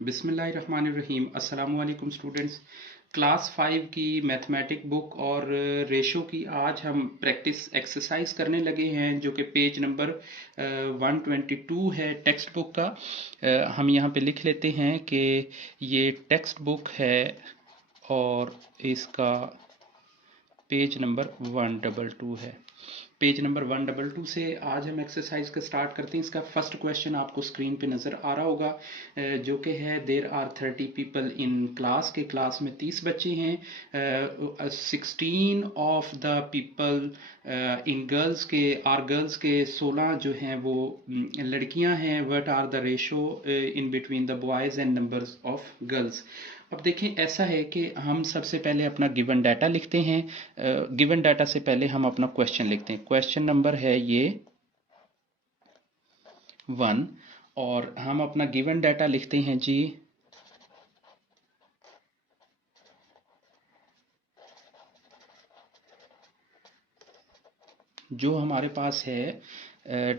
बिस्मिल्लाहिर्रहमानिर्रहीम। अस्सलाम वालेकुम स्टूडेंट्स। क्लास 5 की मैथमेटिक बुक और रेशो की आज हम प्रैक्टिस एक्सरसाइज करने लगे हैं, जो कि पेज नंबर 122 है टेक्स्ट बुक का। हम यहाँ पे लिख लेते हैं कि ये टेक्स्ट बुक है और इसका पेज नंबर 122 है। पेज नंबर 122 से आज हम एक्सरसाइज का स्टार्ट करते हैं। इसका फर्स्ट क्वेश्चन आपको स्क्रीन पे नज़र आ रहा होगा, जो कि है there are 30 people in class. के क्लास में 30 बच्चे हैं। 16 of the people in girls के आर गर्ल्स के 16 जो हैं वो लड़कियां हैं। What are the ratio in between the boys and numbers of girls. अब देखें, ऐसा है कि हम सबसे पहले अपना गिवन डाटा लिखते हैं। गिवन डाटा से पहले हम अपना क्वेश्चन लिखते हैं। क्वेश्चन नंबर है ये 1 और हम अपना गिवन डाटा लिखते हैं जी जो हमारे पास है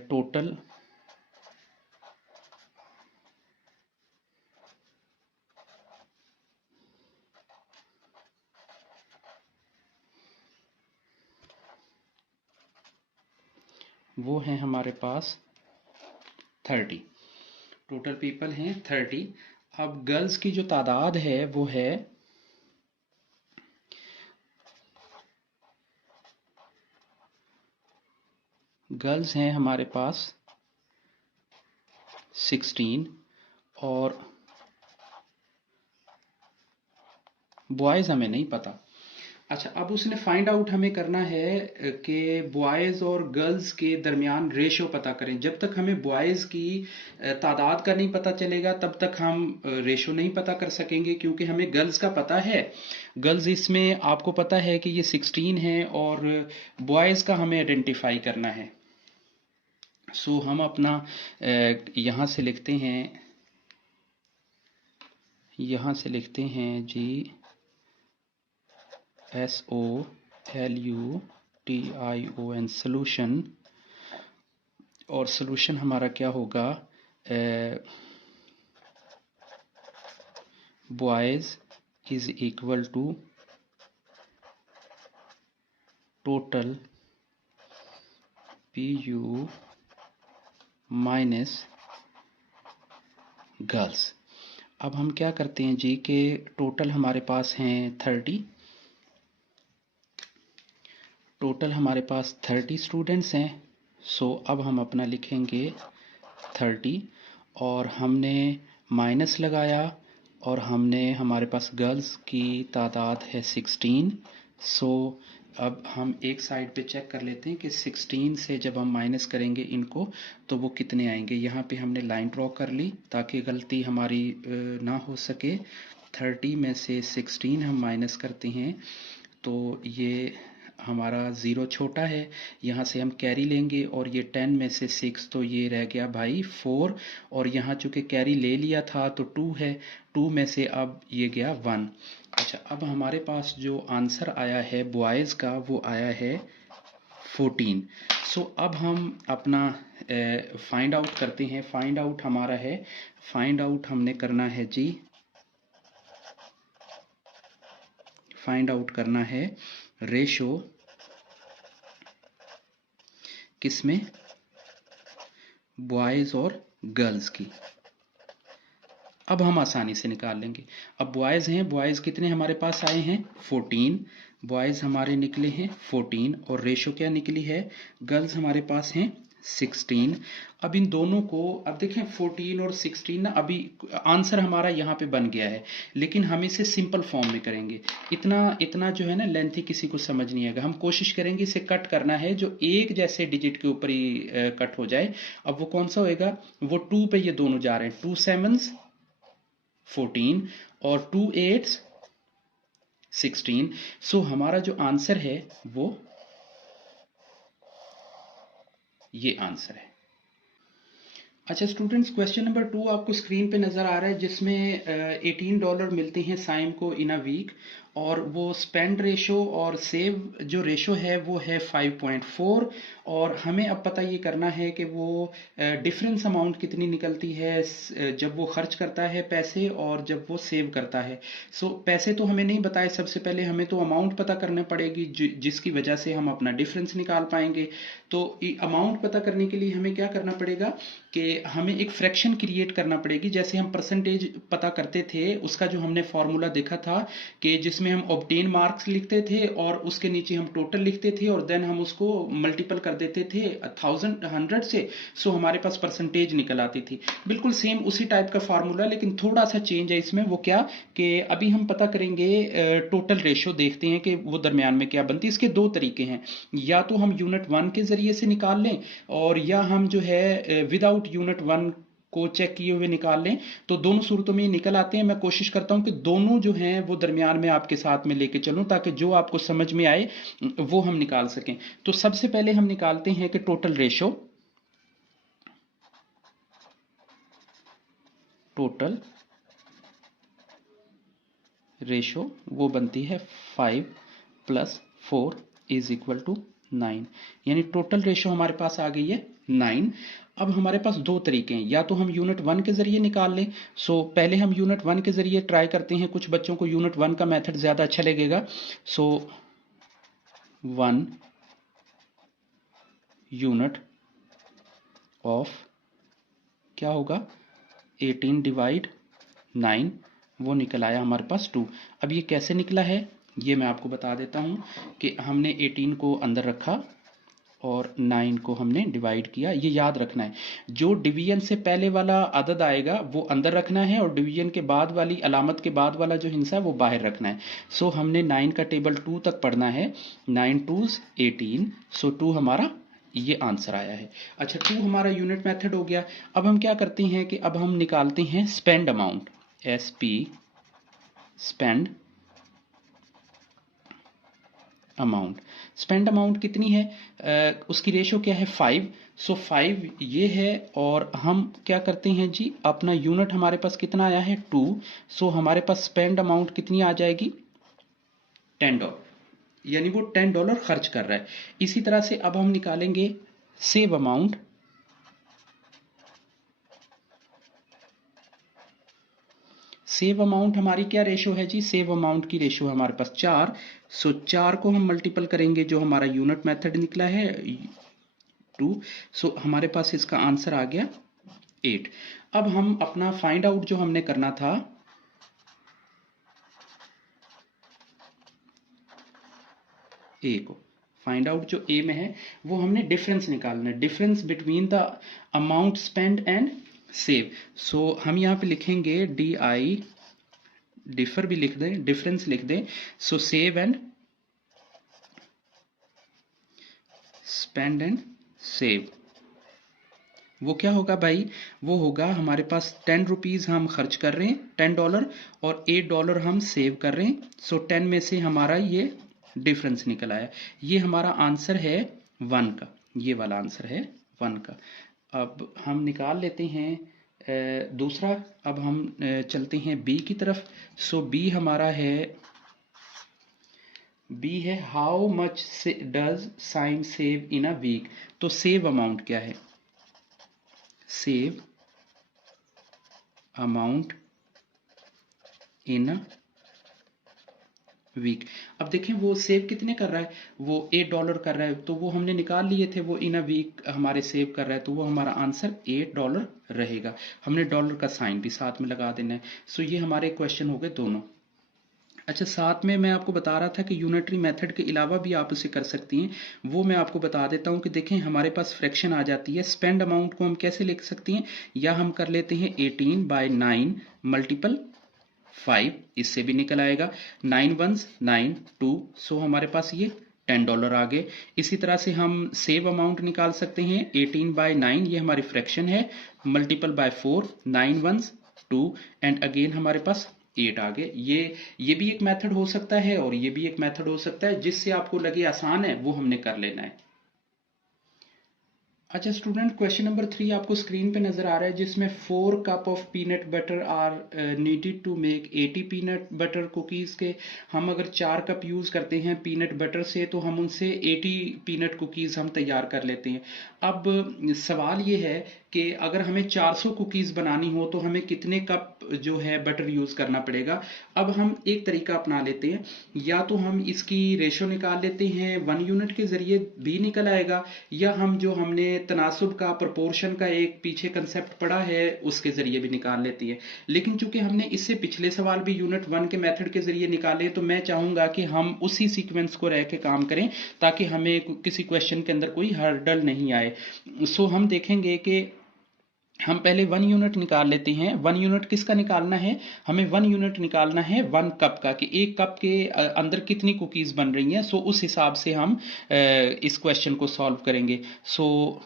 टोटल वो है हमारे पास 30। टोटल पीपल हैं 30। अब गर्ल्स की जो तादाद है वो है गर्ल्स हैं हमारे पास 16 और बॉयज़ हमें नहीं पता। अच्छा, अब उसने फाइंड आउट हमें करना है कि बॉयज़ और गर्ल्स के दरमियान रेशो पता करें। जब तक हमें बॉयज़ की तादाद का नहीं पता चलेगा तब तक हम रेशो नहीं पता कर सकेंगे, क्योंकि हमें गर्ल्स का पता है। गर्ल्स इसमें आपको पता है कि ये 16 है और बॉयज़ का हमें आइडेंटिफाई करना है। सो हम अपना यहाँ से लिखते हैं जी SOLUTION सोल्यूशन। और सोल्यूशन हमारा क्या होगा, boys is equal to total PU minus girls. अब हम क्या करते हैं जी कि टोटल हमारे पास हैं 30। टोटल हमारे पास 30 स्टूडेंट्स हैं। सो अब हम अपना लिखेंगे 30 और हमने माइनस लगाया और हमने हमारे पास गर्ल्स की तादाद है 16। सो अब हम एक साइड पे चेक कर लेते हैं कि 16 से जब हम माइनस करेंगे इनको तो वो कितने आएंगे। यहाँ पे हमने लाइन ड्रॉ कर ली ताकि गलती हमारी ना हो सके। 30 में से 16 हम माइनस करते हैं तो ये हमारा 0 छोटा है, यहाँ से हम कैरी लेंगे और ये 10 में से 6 तो ये रह गया भाई 4। और यहाँ चूँकि कैरी ले लिया था तो 2 है, 2 में से अब ये गया 1। अच्छा, अब हमारे पास जो आंसर आया है बॉयज़ का वो आया है 14। सो अब हम अपना फाइंड आउट करते हैं। फाइंड आउट हमारा है, फाइंड आउट हमने करना है जी, फाइंड आउट करना है रेशो किसमें, बॉयज़ और गर्ल्स की। अब हम आसानी से निकाल लेंगे। अब बॉयज़ हैं, बॉयज़ कितने हमारे पास आए हैं 14। बॉयज़ हमारे निकले हैं 14 और रेशो क्या निकली है, गर्ल्स हमारे पास हैं 16। अब इन दोनों को, अब देखें 14 और 16 ना, अभी आंसर हमारा यहाँ पे बन गया है, लेकिन हम इसे सिंपल फॉर्म में करेंगे। इतना इतना जो है ना लेंथी किसी को समझ नहीं आएगा। हम कोशिश करेंगे इसे कट करना है जो एक जैसे डिजिट के ऊपर ही कट हो जाए। अब वो कौन सा होएगा, वो 2 पे ये दोनों जा रहे हैं, 2 7s 14 और 2 8s 16। सो हमारा जो आंसर है वो ये आंसर है। अच्छा स्टूडेंट्स, क्वेश्चन नंबर 2 आपको स्क्रीन पे नज़र आ रहा है, जिसमें $18 मिलते हैं साइम को इन अ वीक। और वो स्पेंड रेशो और सेव जो रेशो है वो है 5.4। और हमें अब पता ये करना है कि वो डिफरेंस अमाउंट कितनी निकलती है जब वो खर्च करता है पैसे और जब वो सेव करता है। पैसे तो हमें नहीं बताए, सबसे पहले हमें तो अमाउंट पता करना पड़ेगी जिसकी वजह से हम अपना डिफरेंस निकाल पाएंगे। तो अमाउंट पता करने के लिए हमें क्या करना पड़ेगा कि हमें एक फ्रैक्शन क्रिएट करना पड़ेगी। जैसे हम परसेंटेज पता करते थे, उसका जो हमने फॉर्मूला देखा था कि जिसमें हम ऑब्टेन मार्क्स लिखते थे और उसके नीचे हम टोटल लिखते थे और देन हम उसको मल्टीपल कर देते थे 100 से, सो हमारे पास परसेंटेज निकल आती थी। बिल्कुल सेम उसी टाइप का फॉर्मूला, लेकिन थोड़ा सा चेंज है इसमें। वो क्या कि अभी हम पता करेंगे टोटल रेशो, देखते हैं कि वो दरमियान में क्या बनती है। इसके दो तरीके हैं, या तो हम यूनिट 1 के जरिए से निकाल लें और या हम जो है विदाउट यूनिट 1 को चेक किए हुए निकाल लें। तो दोनों सूरतों में निकल आते हैं। मैं कोशिश करता हूं कि दोनों जो हैं वो दरमियान में आपके साथ में लेके चलूं ताकि जो आपको समझ में आए वो हम निकाल सकें। तो सबसे पहले हम निकालते हैं कि टोटल रेशो वो बनती है 5 + 4 = 9। यानी टोटल रेशो हमारे पास आ गई है 9। अब हमारे पास दो तरीके हैं, या तो हम यूनिट 1 के जरिए निकाल लें। पहले हम यूनिट 1 के जरिए ट्राई करते हैं। कुछ बच्चों को यूनिट 1 का मेथड ज्यादा अच्छा लगेगा। 1 यूनिट ऑफ क्या होगा 18 डिवाइड 9, वो निकल आया हमारे पास 2। अब ये कैसे निकला है ये मैं आपको बता देता हूं कि हमने 18 को अंदर रखा और 9 को हमने डिवाइड किया। ये याद रखना है, जो डिवीजन से पहले वाला अदद आएगा वो अंदर रखना है और डिवीजन के बाद वाली अलामत के बाद वाला जो हिस्सा है वो बाहर रखना है। हमने 9 का टेबल 2 तक पढ़ना है। 9 2s 18, 2 हमारा ये आंसर आया है। अच्छा, 2 हमारा यूनिट मेथड हो गया। अब हम क्या करते हैं कि अब हम निकालते हैं spend amount. SP spend amount. Spend amount कितनी है, उसकी रेशो क्या है 5। 5 ये है और हम क्या करते हैं जी, अपना यूनिट हमारे पास कितना आया है 2। हमारे पास स्पेंड अमाउंट कितनी आ जाएगी $10, यानी वो $10 खर्च कर रहा है। इसी तरह से अब हम निकालेंगे सेव अमाउंट। सेव अमाउंट हमारी क्या रेशो है जी, सेव अमाउंट की रेशो है हमारे पास 4। 4 को हम मल्टीपल करेंगे, जो हमारा यूनिट मेथड निकला है 2। हमारे पास इसका आंसर आ गया 8। अब हम अपना फाइंड आउट जो हमने करना था, ए को फाइंड आउट जो ए में है वो हमने डिफरेंस निकालना है, difference between the amount spend and save. हम यहां पे लिखेंगे DI, डिफर भी लिख दें, डिफरेंस लिख दें। Save and spend and save, वो क्या होगा भाई, वो होगा हमारे पास 10 रुपीज हम खर्च कर रहे हैं, $10, और $8 हम सेव कर रहे हैं। 10 में से हमारा ये डिफरेंस निकल आया। ये हमारा आंसर है 1 का, ये वाला आंसर है 1 का। अब हम निकाल लेते हैं दूसरा। अब हम चलते हैं बी की तरफ। बी हमारा है, बी है how much does Sian save in a week. तो सेव अमाउंट क्या है, save amount in a week. अब देखें वो सेव कितने कर रहा है, वो $8 कर रहा है, तो वो हमने निकाल लिए थे, वो इन अ वीक हमारे सेव कर रहा है, तो वो हमारा आंसर $8 रहेगा। हमने डॉलर का साइन भी साथ में लगा देना है। ये हमारे क्वेश्चन हो गए दोनों। अच्छा, साथ में मैं आपको बता रहा था कि यूनिटरी मेथड के अलावा भी आप उसे कर सकती हैं, वो मैं आपको बता देता हूं कि देखें हमारे पास फ्रैक्शन आ जाती है। स्पेंड अमाउंट को हम कैसे लिख सकती हैं, या हम कर लेते हैं 18/9 मल्टीपल 5, इससे भी निकल आएगा। 9 1s 9 2, हमारे पास ये $10 आ गए। इसी तरह से हम सेव अमाउंट निकाल सकते हैं 18/9, ये हमारी फ्रैक्शन है, multiple bye 4, 9 1s 2 and again हमारे पास 8 आ गए। ये भी एक मेथड हो सकता है और ये भी एक मेथड हो सकता है, जिससे आपको लगे आसान है वो हमने कर लेना है। अच्छा स्टूडेंट, क्वेश्चन नंबर 3 आपको स्क्रीन पे नजर आ रहा है, जिसमें 4 cup of peanut butter are needed to make 80 peanut butter cookies के। हम अगर 4 कप यूज़ करते हैं पीनट बटर से तो हम उनसे 80 पीनट कुकीज़ हम तैयार कर लेते हैं। अब सवाल ये है कि अगर हमें 400 कुकीज़ बनानी हो तो हमें कितने कप जो है बटर यूज़ करना पड़ेगा। अब हम एक तरीका अपना लेते हैं, या तो हम इसकी रेशो निकाल लेते हैं 1 यूनिट के ज़रिए भी निकल आएगा, या हम जो हमने तनासुब का प्रोपोर्शन का एक पीछे कंसेप्ट पढ़ा है उसके ज़रिए भी निकाल लेती है। लेकिन चूंकि हमने इससे पिछले सवाल भी यूनिट 1 के मेथड के ज़रिए निकाले, तो मैं चाहूँगा कि हम उसी सीक्वेंस को रह के काम करें ताकि हमें किसी क्वेश्चन के अंदर कोई हर्डल नहीं आए। सो हम देखेंगे कि हम पहले 1 यूनिट निकाल लेते हैं। 1 यूनिट किसका निकालना है? हमें 1 यूनिट निकालना है 1 कप का, कि एक कप के अंदर कितनी कुकीज़ बन रही हैं। सो उस हिसाब से हम इस क्वेश्चन को सॉल्व करेंगे। सो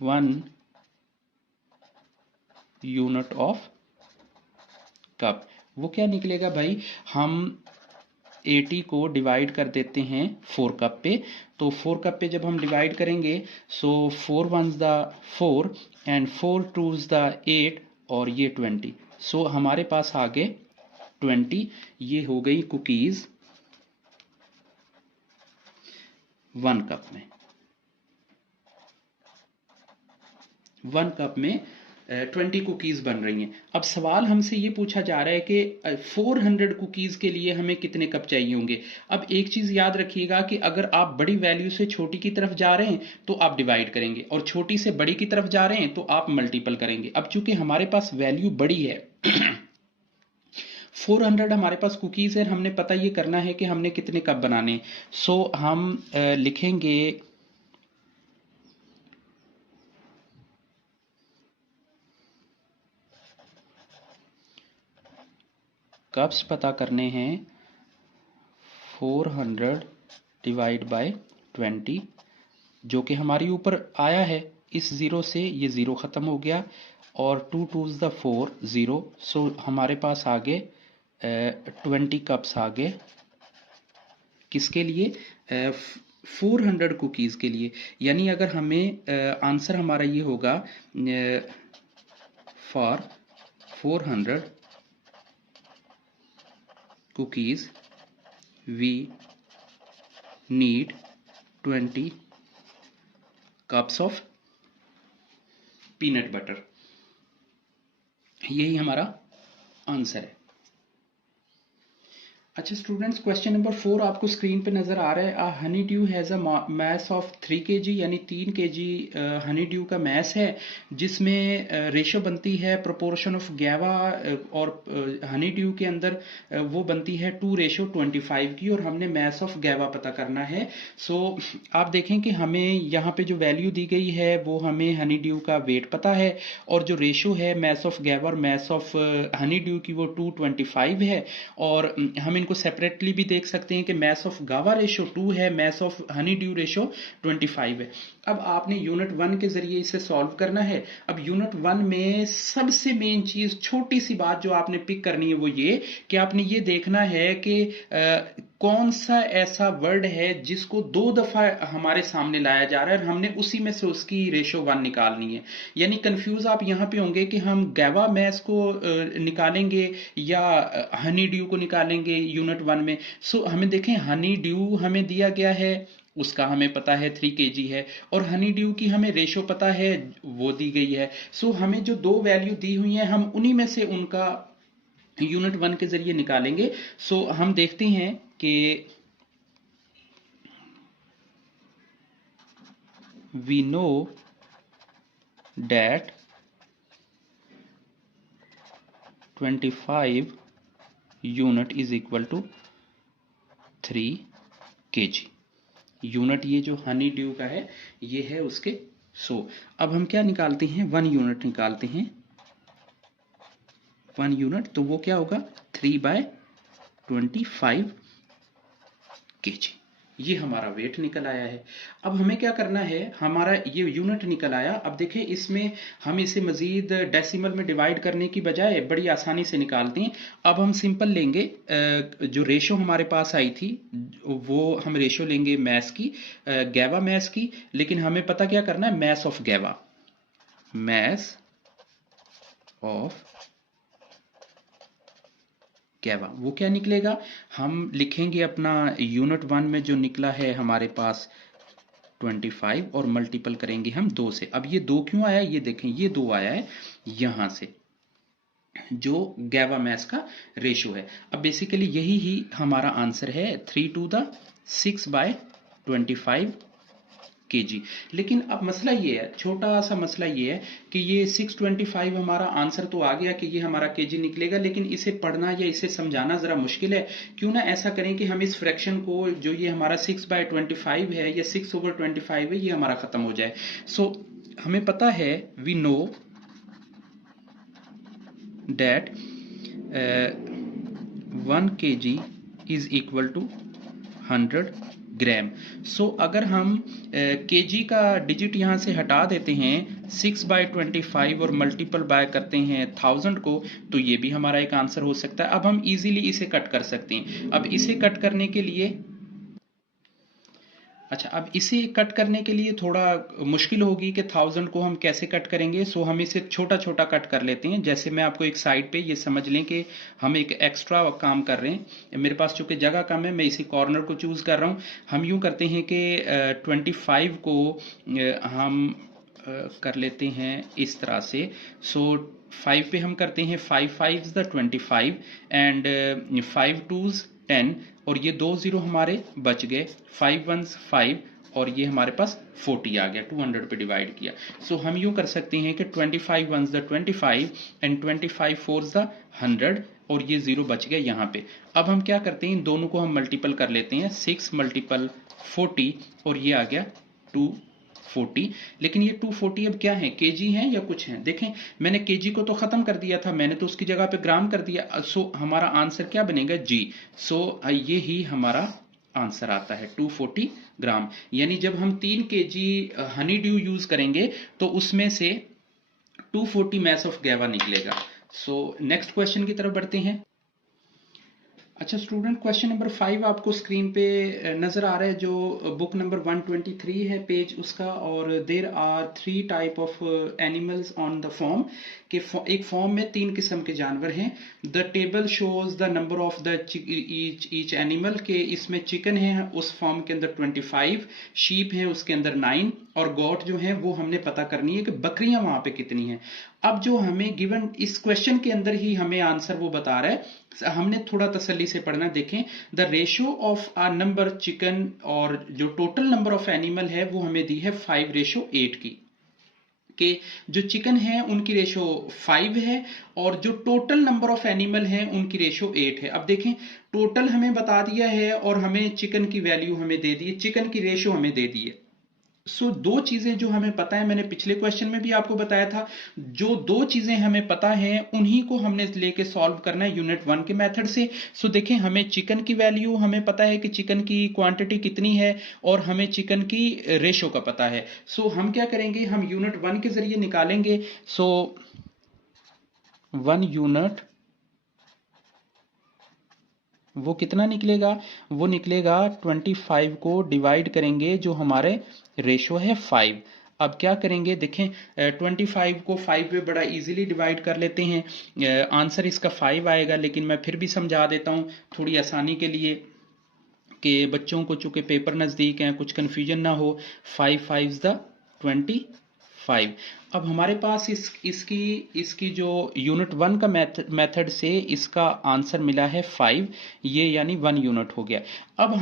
1 यूनिट ऑफ कप, वो क्या निकलेगा भाई? हम 80 को डिवाइड कर देते हैं 4 कप पे। तो 4 कप पे जब हम डिवाइड करेंगे, सो 4 1 द 4 एंड 4 2 द 8 और ये 20। सो हमारे पास आ गए 20। ये हो गई कुकीज़ 1 कप में। 1 कप में 20 कुकीज़ बन रही हैं। अब सवाल हमसे ये पूछा जा रहा है कि 400 कुकीज़ के लिए हमें कितने कप चाहिए होंगे। अब एक चीज़ याद रखिएगा कि अगर आप बड़ी वैल्यू से छोटी की तरफ जा रहे हैं तो आप डिवाइड करेंगे, और छोटी से बड़ी की तरफ जा रहे हैं तो आप मल्टीपल करेंगे। अब चूंकि हमारे पास वैल्यू बड़ी है 400 हमारे पास कुकीज़ है, हमने पता ये करना है कि हमने कितने कप बनाने। सो हम लिखेंगे कप्स पता करने हैं 400 डिवाइड बाय 20, जो कि हमारी ऊपर आया है। इस ज़ीरो से ये ज़ीरो ख़त्म हो गया, और 2 2 द 4 ज़ीरो। सो हमारे पास आ गए 20 कप्स आ गए। किसके लिए? 400 कुकीज़ के लिए। यानी अगर हमें आंसर हमारा ये होगा for 400 cookies we need 20 cups of peanut butter। यही हमारा आंसर है। अच्छा स्टूडेंट्स, क्वेश्चन नंबर 4 आपको स्क्रीन पे नजर आ रहा है। Honey due has a mass of 3 kg, यानी 3 kg हनी ड्यू का मैस है, जिसमें रेशो बनती है प्रोपोर्शन ऑफ गैवा और हनी ड्यू के अंदर वो बनती है 2:25 की, और हमने मैस ऑफ गैवा पता करना है। सो आप देखें कि हमें यहाँ पे जो वैल्यू दी गई है वो हमें हनी ड्यू का वेट पता है, और जो रेशो है मैस ऑफ गैवा और मैस ऑफ हनी ड्यू की वो 225 है। और हम इनको सेपरेटली भी देख सकते हैं कि मैस ऑफ गावा रेशो 2 है, mass of honey due ratio 25 है। अब आपने यूनिट 1 के जरिए इसे सॉल्व करना है। अब यूनिट 1 में सबसे मेन चीज, छोटी सी बात जो आपने पिक करनी है वो ये कि आपने ये देखना है कि कौन सा ऐसा वर्ड है जिसको 2 दफा हमारे सामने लाया जा रहा है, और हमने उसी में से उसकी रेशो 1 निकालनी है। यानी कंफ्यूज आप यहां पे होंगे कि हम गैवा मैस को निकालेंगे या हनी ड्यू को निकालेंगे यूनिट 1 में। सो हमें देखें, हनी ड्यू हमें दिया गया है, उसका हमें पता है 3 kg है, और हनी ड्यू की हमें रेशो पता है, वो दी गई है। सो हमें जो दो वैल्यू दी हुई हैं हम उन्हीं में से उनका यूनिट 1 के जरिए निकालेंगे। सो हम देखते हैं कि we know that 25 unit is equal to 3 kg। Unit ये जो हनी ड्यू का है ये है उसके। सो अब हम क्या निकालते हैं? 1 यूनिट निकालते हैं। 1 यूनिट तो वो क्या होगा? 3/25 kg। ये हमारा वेट निकल आया है। अब हमें क्या करना है, हमारा ये यूनिट निकल आया। अब देखें इसमें हम इसे मजीद डेसिमल में डिवाइड करने की बजाय बड़ी आसानी से निकालते हैं। अब हम सिंपल लेंगे, जो रेशो हमारे पास आई थी वो हम रेशो लेंगे मैस की, गैवा मैस की। लेकिन हमें पता क्या करना है, मैस ऑफ गैवा, मैस ऑफ गैवा। वो क्या निकलेगा, हम लिखेंगे अपना यूनिट 1 में जो निकला है हमारे पास 25 और मल्टीपल करेंगे हम 2 से। अब ये 2 क्यों आया, ये देखें ये 2 आया है यहां से, जो गैवा मैस का रेशो है। अब बेसिकली यही ही हमारा आंसर है, 3 to the 6/25 kg। लेकिन अब मसला ये है, छोटा सा मसला ये है कि ये 625 हमारा आंसर तो आ गया कि ये हमारा केजी निकलेगा, लेकिन इसे पढ़ना या इसे समझाना जरा मुश्किल है। क्यों ना ऐसा करें कि हम इस फ्रैक्शन को, जो ये हमारा 6/25 है या 6/25 है, ये हमारा खत्म हो जाए। सो हमें पता है, we know that 1 kg is equal to 100 gram. So अगर हम केजी का डिजिट यहां से हटा देते हैं 6/25 और मल्टीपल बाय करते हैं 1000 को, तो ये भी हमारा एक आंसर हो सकता है। अब हम इजीली इसे कट कर सकते हैं। अब इसे कट करने के लिए, अच्छा, अब इसे कट करने के लिए थोड़ा मुश्किल होगी कि 1000 को हम कैसे कट करेंगे। सो हम इसे छोटा छोटा कट कर लेते हैं। जैसे मैं आपको एक साइड पे ये समझ लें कि हम एक एक्स्ट्रा काम कर रहे हैं, मेरे पास चूंकि जगह कम है, मैं इसी कॉर्नर को चूज कर रहा हूं। हम यूं करते हैं कि 25 को हम कर लेते हैं इस तरह से। सो 5 पे हम करते हैं 5 5 25 एंड 5 2 10, और ये 2 जीरो हमारे बच गए, 5 1 5, और ये हमारे पास 40 आ गया, 200 पे डिवाइड किया। सो हम यूं कर सकते हैं कि 25 1 25 एंड 25 4 100, और ये जीरो बच गया यहाँ पे। अब हम क्या करते हैं, इन दोनों को हम मल्टीपल कर लेते हैं, 6 × 40, और ये आ गया 240। लेकिन ये 240 अब क्या है, केजी है या कुछ है? देखें मैंने केजी को तो खत्म कर दिया था, मैंने तो उसकी जगह पे ग्राम कर दिया। सो हमारा आंसर क्या बनेगा, जी। सो ये ही हमारा आंसर आता है 240 ग्राम। यानी जब हम 3 केजी हनी ड्यू यूज करेंगे तो उसमें से 240 मैस ऑफ गैवा निकलेगा। सो नेक्स्ट क्वेश्चन की तरफ बढ़ते हैं। अच्छा स्टूडेंट, क्वेश्चन नंबर 5 आपको स्क्रीन पे नजर आ रहा है, जो बुक नंबर 123 है पेज उसका। और there are 3 type of animals on the form, कि एक फॉर्म में 3 किस्म के जानवर हैं। The table shows the number of the each animal, के इसमें चिकन है उस फॉर्म के अंदर 25, शीप है उसके अंदर 9, और गॉट जो है वो हमने पता करनी है कि बकरियां वहां पे कितनी हैं। अब जो हमें गिवन इस क्वेश्चन के अंदर ही हमें आंसर वो बता रहा है, हमने थोड़ा तसल्ली से पढ़ना। देखें the ratio of a number chicken, और जो टोटल नंबर ऑफ एनिमल है वो हमें दी है 5:8 की, कि जो चिकन है उनकी रेशो 5 है, और जो टोटल नंबर ऑफ एनिमल है उनकी रेशो 8 है। अब देखें टोटल हमें बता दिया है और हमें चिकन की वैल्यू हमें दे दी है, चिकन की रेशो हमें दे दी है। सो दो चीजें जो हमें पता है, मैंने पिछले क्वेश्चन में भी आपको बताया था, जो दो चीजें हमें पता है उन्हीं को हमने लेके सॉल्व करना है यूनिट 1 के मेथड से। सो देखें हमें चिकन की वैल्यू हमें पता है कि चिकन की क्वांटिटी कितनी है, और हमें चिकन की रेशो का पता है। सो हम क्या करेंगे, हम यूनिट 1 के जरिए निकालेंगे। सो 1 यूनिट वो कितना निकलेगा, वो निकलेगा 25 को डिवाइड करेंगे जो हमारे रेशो है 5। अब क्या करेंगे, देखें 25 को 5 पे बड़ा इजीली डिवाइड कर लेते हैं, आंसर इसका 5 आएगा। लेकिन मैं फिर भी समझा देता हूं थोड़ी आसानी के लिए, कि बच्चों को चूंकि पेपर नजदीक हैं कुछ कंफ्यूजन ना हो। 5 5 25। अब हमारे पास इसकी जो यूनिट 1 का मेथड से इसका आंसर मिला है 5, ये यानी 1 यूनिट हो गया। अब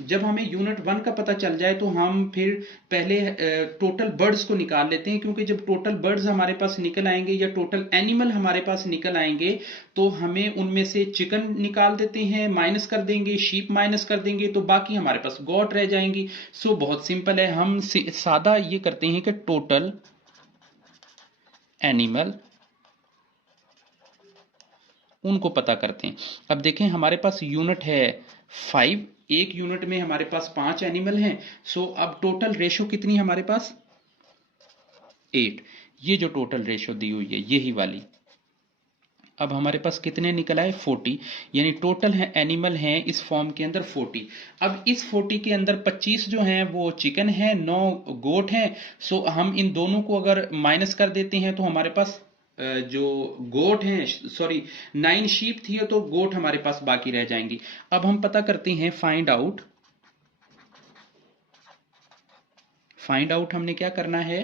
जब हमें यूनिट 1 का पता चल जाए तो हम फिर पहले टोटल बर्ड्स को निकाल लेते हैं, क्योंकि जब टोटल बर्ड्स हमारे पास निकल आएंगे या टोटल एनिमल हमारे पास निकल आएंगे, तो हमें उनमें से चिकन निकाल देते हैं, माइनस कर देंगे, शीप माइनस कर देंगे, तो बाकी हमारे पास गॉट रह जाएंगी। सो बहुत सिंपल है, हम सादा ये करते हैं कि टोटल एनिमल उनको पता करते हैं। अब देखें हमारे पास यूनिट है 5, एक यूनिट में हमारे पास 5 एनिमल हैं। सो अब टोटल रेशो कितनी है हमारे पास? 8। ये जो टोटल रेशो दी हुई है यही वाली। अब हमारे पास कितने निकल आए? 40। यानी टोटल है एनिमल हैं इस फॉर्म के अंदर 40। अब इस 40 के अंदर 25 जो हैं वो चिकन है, 9 गोट हैं। सो हम इन दोनों को अगर माइनस कर देते हैं तो हमारे पास जो गोट हैं, सॉरी 9 शीप थी तो गोट हमारे पास बाकी रह जाएंगी। अब हम पता करते हैं फाइंड आउट हमने क्या करना है?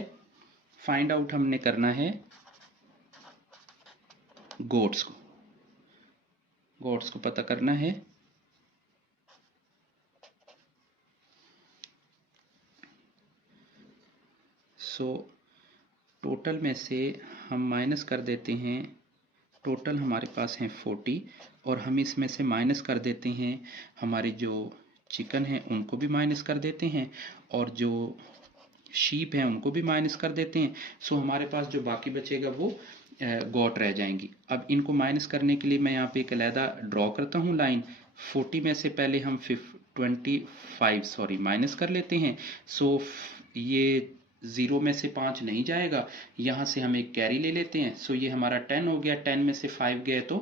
फाइंड आउट हमने करना है गोट्स को पता करना है। सो टोटल में से हम माइनस कर देते हैं, टोटल हमारे पास हैं 40 और हम इसमें से माइनस कर देते हैं हमारे जो चिकन हैं उनको भी माइनस कर देते हैं और जो शीप हैं उनको भी माइनस कर देते हैं। सो हमारे पास जो बाकी बचेगा वो गोट रह जाएंगी। अब इनको माइनस करने के लिए मैं यहाँ पे एक अलहदा ड्रॉ करता हूँ लाइन। 40 में से पहले हम 25 माइनस कर लेते हैं। सो ये 0 में से 5 नहीं जाएगा, यहाँ से हम एक कैरी ले लेते हैं। सो ये हमारा 10 हो गया, 10 में से 5 गए तो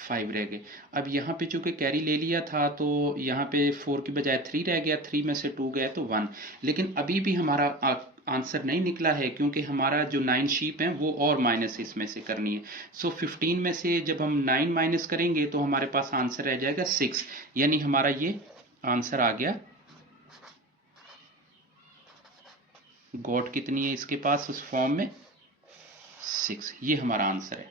5 रह गए। अब यहाँ पे चूंकि कैरी ले लिया था तो यहाँ पे 4 की बजाय 3 रह गया, 3 में से 2 गए तो 1। लेकिन अभी भी हमारा आंसर नहीं निकला है क्योंकि हमारा जो 9 शीप हैं वो और माइनस इसमें से करनी है। सो 15 में से जब हम 9 माइनस करेंगे तो हमारे पास आंसर रह जाएगा 6। यानी हमारा ये आंसर आ गया। गॉट कितनी है इसके पास उस फॉर्म में? 6। ये हमारा आंसर है।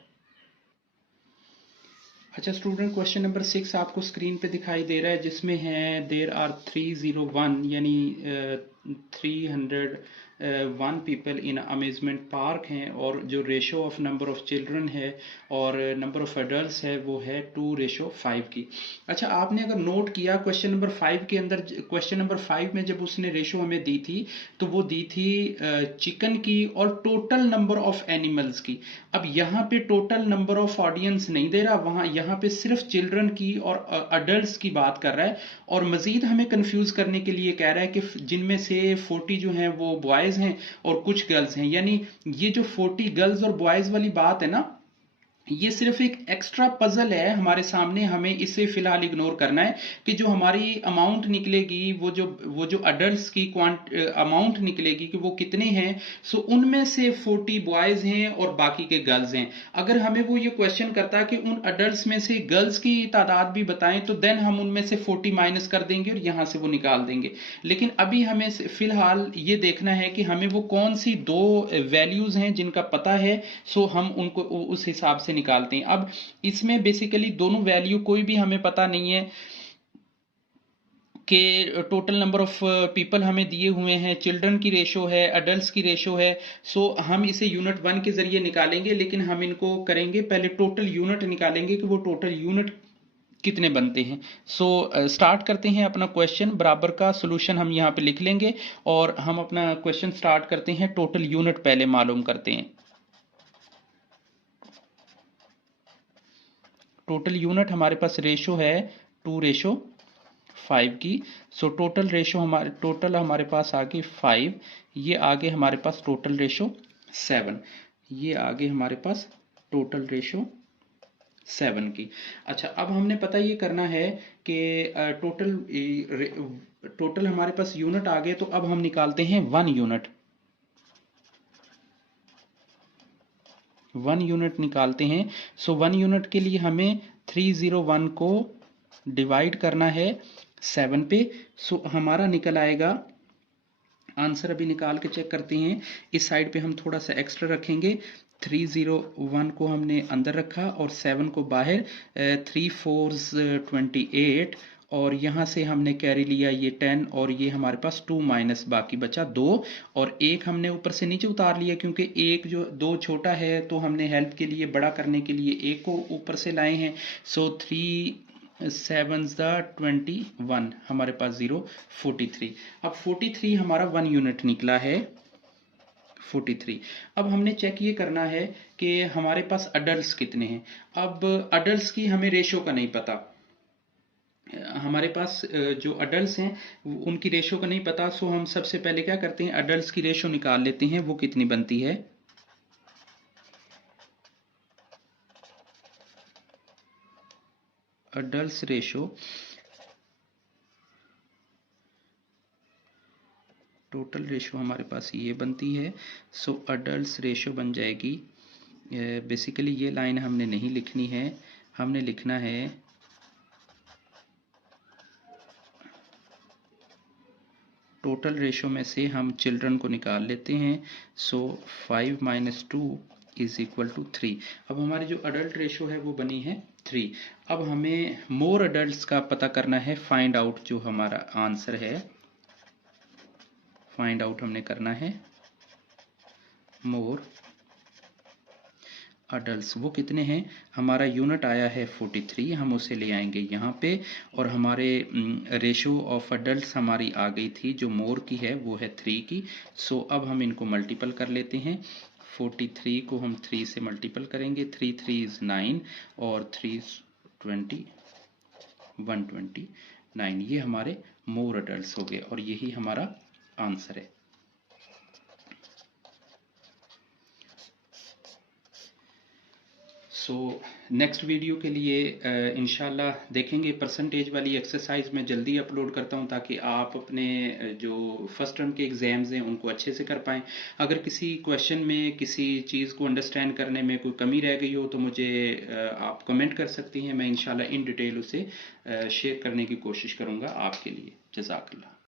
अच्छा स्टूडेंट, क्वेश्चन नंबर 6 आपको स्क्रीन पे दिखाई दे रहा है जिसमें है देर आर 301 यानी 301 पीपल इन अम्यूजमेंट पार्क हैं और जो ratio of number of children है और नंबर ऑफ एडल्ट्स है वो है 2:5 की। अच्छा आपने अगर नोट किया क्वेश्चन नंबर 5 के अंदर, क्वेश्चन नंबर 5 में जब उसने रेशो हमें दी थी तो वो दी थी चिकन की और टोटल नंबर ऑफ एनिमल्स की। अब यहाँ पे टोटल नंबर ऑफ ऑडियंस नहीं दे रहा, वहां यहाँ पे सिर्फ चिल्ड्रन की और अडल्ट्स की बात कर रहा है और मजीद हमें कंफ्यूज करने के लिए कह रहा है कि जिनमें से 40 जो हैं वो बॉयज हैं और कुछ गर्ल्स हैं। यानी ये जो 40 गर्ल्स और बॉयज वाली बात है ना, ये सिर्फ एक एक्स्ट्रा पजल है हमारे सामने, हमें इसे फिलहाल इग्नोर करना है कि जो हमारी अमाउंट निकलेगी वो जो अडल्ट्स की अमाउंट निकलेगी कि वो कितने हैं। सो उनमें से 40 बॉयज हैं और बाकी के गर्ल्स हैं। अगर हमें वो ये क्वेश्चन करता है कि उन अडल्ट्स में से गर्ल्स की तादाद भी बताएं तो देन हम उनमें से 40 माइनस कर देंगे और यहां से वो निकाल देंगे। लेकिन अभी हमें फिलहाल ये देखना है कि हमें वो कौन सी दो वैल्यूज हैं जिनका पता है। सो हम उनको उस हिसाब से निकालते हैं। अब इसमें बेसिकली दोनों वैल्यू कोई भी हमें पता नहीं है कि टोटल नंबर ऑफ पीपल हमें दिए हुए हैं, चिल्ड्रन की रेशो है, अडल्ट्स की रेशो है। सो हम इसे यूनिट 1 के जरिए निकालेंगे, लेकिन हम इनको करेंगे पहले टोटल यूनिट निकालेंगे कि वो टोटल यूनिट कितने बनते हैं। सो स्टार्ट करते हैं अपना क्वेश्चन। बराबर का सॉल्यूशन हम यहाँ पे लिख लेंगे और हम अपना क्वेश्चन स्टार्ट करते हैं। टोटल यूनिट पहले मालूम करते हैं। टोटल यूनिट हमारे पास रेशो है 2:5 की। सो टोटल रेशो हमारे पास आ गई 5। ये आगे हमारे पास टोटल रेशो 7। ये आगे हमारे पास टोटल रेशो 7 की। अच्छा अब हमने पता ये करना है कि टोटल हमारे पास यूनिट आ गए तो अब हम निकालते हैं 1 यूनिट। 1 यूनिट निकालते हैं। सो 1 यूनिट के लिए हमें 301 को डिवाइड करना है 7 पे। सो हमारा निकल आएगा आंसर। अभी निकाल के चेक करते हैं। इस साइड पे हम थोड़ा सा एक्स्ट्रा रखेंगे। 301 को हमने अंदर रखा और 7 को बाहर। 3 4s 28 और यहाँ से हमने कैरी लिया ये 10 और ये हमारे पास 2 माइनस बाकी बचा 2 और 1 हमने ऊपर से नीचे उतार लिया क्योंकि 1 जो 2 छोटा है तो हमने हेल्प के लिए बड़ा करने के लिए 1 को ऊपर से लाए हैं। सो 3 7s 21 हमारे पास 0 43। अब 43 हमारा 1 यूनिट निकला है 43। अब हमने चेक ये करना है कि हमारे पास अडल्ट्स कितने हैं। अब अडल्ट्स की हमें रेशो का नहीं पता, हमारे पास जो अडल्ट हैं उनकी रेशो का नहीं पता, सो हम सबसे पहले क्या करते हैं, अडल्ट की रेशो निकाल लेते हैं, वो कितनी बनती है। अडल्ट रेशो, टोटल रेशो हमारे पास ये बनती है। सो अडल्ट रेशो बन जाएगी, बेसिकली ये लाइन हमने नहीं लिखनी है, हमने लिखना है टोटल रेशो में से हम चिल्ड्रन को निकाल लेते हैं। सो 5 - 2 = 3। अब हमारी जो अडल्ट रेशो है वो बनी है 3। अब हमें मोर अडल्ट का पता करना है, फाइंड आउट जो हमारा आंसर है, फाइंड आउट हमने करना है मोर अडल्ट। वो कितने हैं, हमारा यूनिट आया है 43, हम उसे ले आएंगे यहाँ पे, और हमारे रेशो ऑफ अडल्ट हमारी आ गई थी जो मोर की है वो है 3 की। सो अब हम इनको मल्टीपल कर लेते हैं, 43 को हम 3 से मल्टीपल करेंगे, 3 3 = 9 और 3 20 129। ये हमारे मोर अडल्ट हो गए और यही हमारा आंसर है। सो नेक्स्ट वीडियो के लिए इंशाल्लाह देखेंगे। परसेंटेज वाली एक्सरसाइज मैं जल्दी अपलोड करता हूं ताकि आप अपने जो फर्स्ट टर्म के एग्ज़ाम्स हैं उनको अच्छे से कर पाएँ। अगर किसी क्वेश्चन में किसी चीज़ को अंडरस्टैंड करने में कोई कमी रह गई हो तो मुझे आप कमेंट कर सकती हैं, मैं इंशाल्लाह इन डिटेल उसे शेयर करने की कोशिश करूँगा आपके लिए। जज़ाकल्लाह।